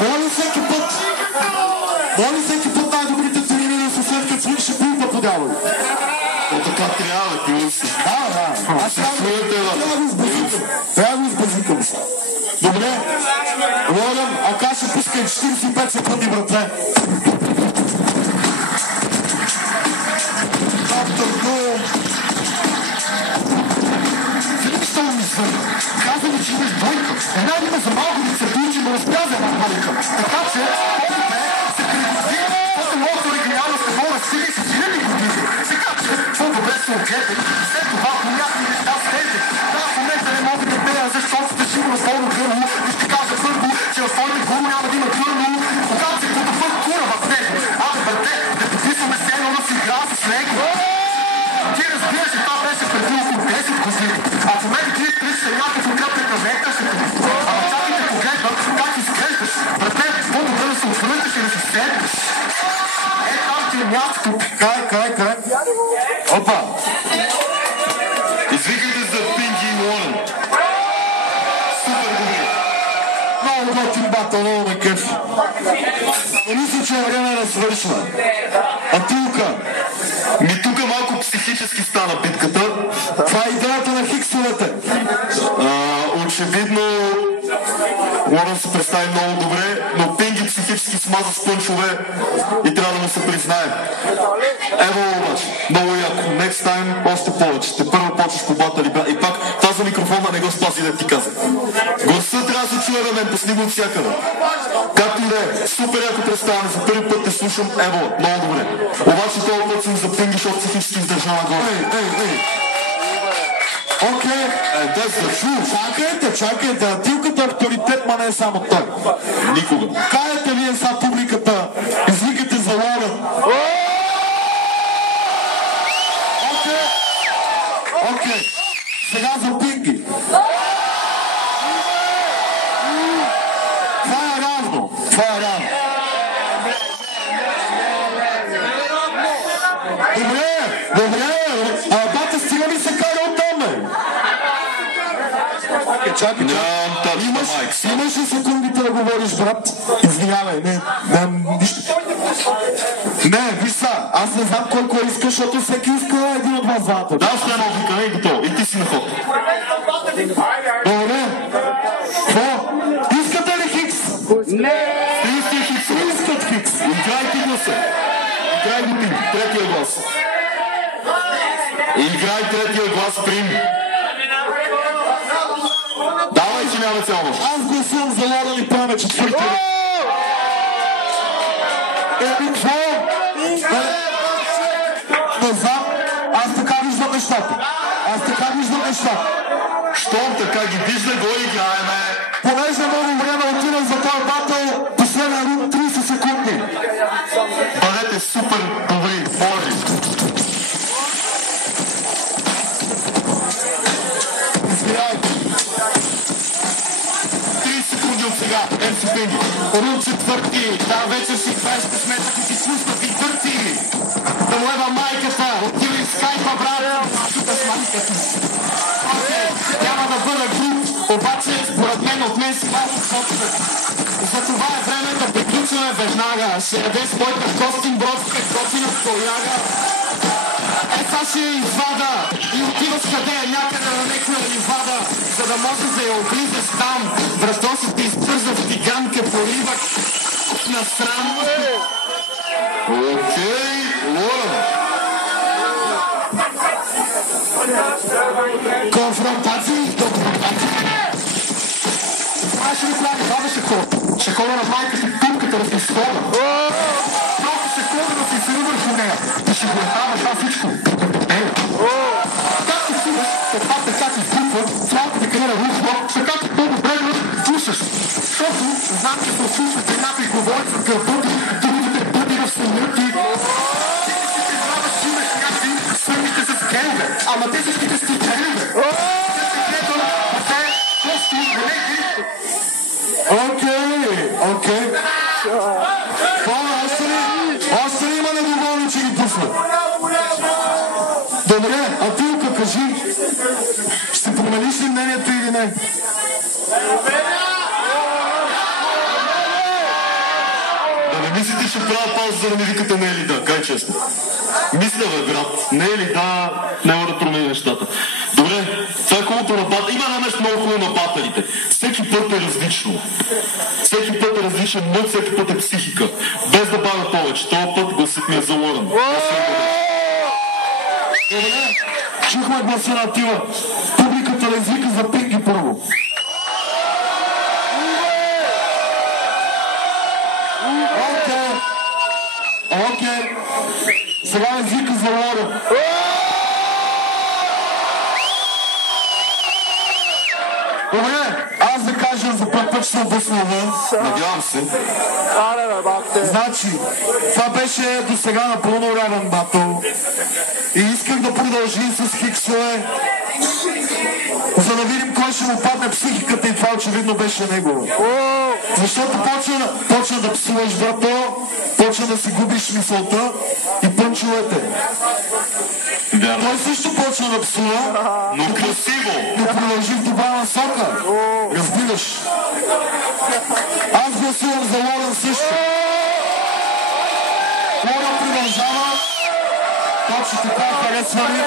Моля всеки път най-добрите тренирани са след като свърши битва по дяволи. Така трябва, пил си. Да. Аз трябва да избазикам се. Добре. Логан, ака ще пускай 45 секунди, братле. Защо ми звънна? Каза ми, че имаш двойка. Една има за малко да се получи, но разказа една двойка. Така че, по-добре се пригоди, защото моето оригиналност не мога да стига и с хиляди години. Сега, че по-добре се огледай и след това по някакви неща слезе. Да, в момента не мога да пея, защото сте сигурно с много гърло и ще кажа първо, че в твоите гърло няма да има гърло, когато се потъпът кура в него. Абе, брате, да подписваме се едно да си игра с него. Ти разбираш, че това беше преди около 10 години. А в момента ти са някакво кръпнета века ще ти. Ама чакайте погледна, как изглеждаш. Брате, по-добре да се отвръщаш и да се седнеш. Там ти е мястото. Край. Опа. Извикайте за Пинки и Лорен. Супер добре. Много готин батъл, много ме кефи. Но мисля, че е време да свършва. А тука? Тук малко психически стана битката. Това е идеята на хиксовете. Очевидно Лорен се представи много добре, но Пинги психически смаза с пънчове и трябва да му се признае. Ево обаче, много яко. Next time още повече. Те първо почваш по батали. И пак тази микрофона не го спази, да ти казах. Гласът трябва да се чуе на мен, пусни го от всякъде. Както и да е, супер яко представяне, за първи път те слушам. Ево, много добре. Обаче този път съм за Пинги, защото психически издържа нагоре. Ей. Окей, чакайте, а ти като авторитет, ма не е само той. Никога. Каете вие са публиката, извикате за Лорен. Окей, сега за Пинки. Това е равно. Добре, бата стига ми се кара оттам, бе. Чакай. Имаш ли секундите да говориш, брат? Извинявай, нищо. Не, виж са, аз не знам кой иска, защото всеки иска един от вас двамата. Да, стоя на обикане и готово. И ти си на ход. Добре. Какво? Искате ли хикс? Не. Ти хикс. Искат хикс. Играй ти гласа. Играй го ти. Третия глас. Играй третия глас, Прим. Давай, че няма цяло. Аз гласувам за Лорен и правя четвъртия. Какво? Не знам. Аз така виждам нещата. Щом така ги вижда, го играеме. Понеже много време отидам за този батъл, последния рунд 30 секунди. Бъдете супер добри, моля. Извинявайте. 30 секунди от сега, MC Пинги. Рунд четвърти. Да, вече си 20 късмета, ти си пуснат и търти. Да му ева майката. Отивай в скайпа, брат. Тук с майката. Окей, няма да бъда груб, обаче според мен от мен си малко почват. Затова е време да приключваме веднага. Ще яде с моята Костин Бродска, готина в тояга. Сега ще я извада и отиваш къде е някъде на някоя ливада, за да може да я облизаш там. Брато се ти изпърза в тиганка, поливак на срам. Окей, Лорен. Конфронтации. Това ще ви прави, това ще хода. Ще хода на майка си пупката да си схода. Просто ще хода да си сърва върху нея. И ще го ехава това всичко. Както слушаш, това така ти пупва, цялата ти кариера рухва, ще така ти по-добре да слушаш. Защото знам, че се слушате някой говори за гърбуди, другите буди в съмърти. Съмните с гелове, ама те всичките сте гелове. Окей. Още ли има недоволни, че ги пуснат? Добре, а Тилка, кажи, ще промениш ли мнението или не? Мислите, че правя пауза, за да ми викате не е ли да? Кай честно. Мисля, бе, брат. Не е ли да, няма да промени нещата. Добре, това е хубавото на батър. Има едно нещо много хубаво на батърите. Всеки път е различно. Всеки път е различен мът, всеки път е психика. Без да бавя повече. Това път гласът ми е залорен. Добре, чухме гласа на Тила. Публиката да извика за Пинки първо. Окей. Сега извика за Лора. Добре, аз да кажа за път път ще обоснова. Надявам се. Значи, това беше до сега напълно равен батъл. И исках да продължим с хиксове, за да видим кой ще му падне психиката и това очевидно беше негово. Защото почна да псуваш, брато, почна да си губиш мисълта и пънчовете. Той също почна да псува, но красиво. Но продължи в добра насока. Разбираш. Аз гласувам за Лорен също. Лорен продължава. Точно така, харесва ми.